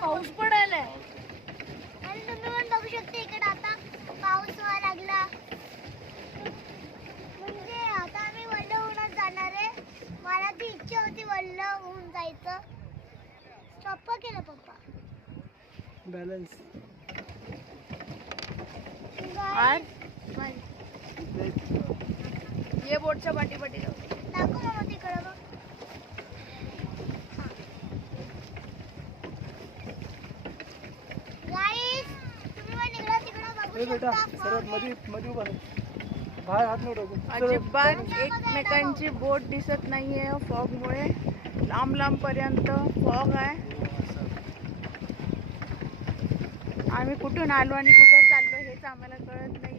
पाऊस पडायलाय आणि तुम्ही पण बघू शकता इकडे आता पाऊस व्हायला लागला. म्हणजे आता आम्ही वल्ल होऊनच जाणार आहे. मला ती इच्छा होती वल्ल होऊन जायचं. सोपं केलं पप्पा. बॅलन्स ये बोटच्या पाठी पाठी जाऊ. दाखव मामा तिकडं बघ. गाईस तुम्ही पण इकडं तिकडं बघू बेटा शकता. सरळ मध्ये मध्ये उभा राहा. बाहेर हात नाही टाकू. अजिबात एकमेकांची बोट दिसत नाहीये फॉग मुळे. लांब लांब पर्यंत फॉग आहे. आम्ही कुठून आलो आणि कुठं चाललो हेच आम्हाला कळत नाही.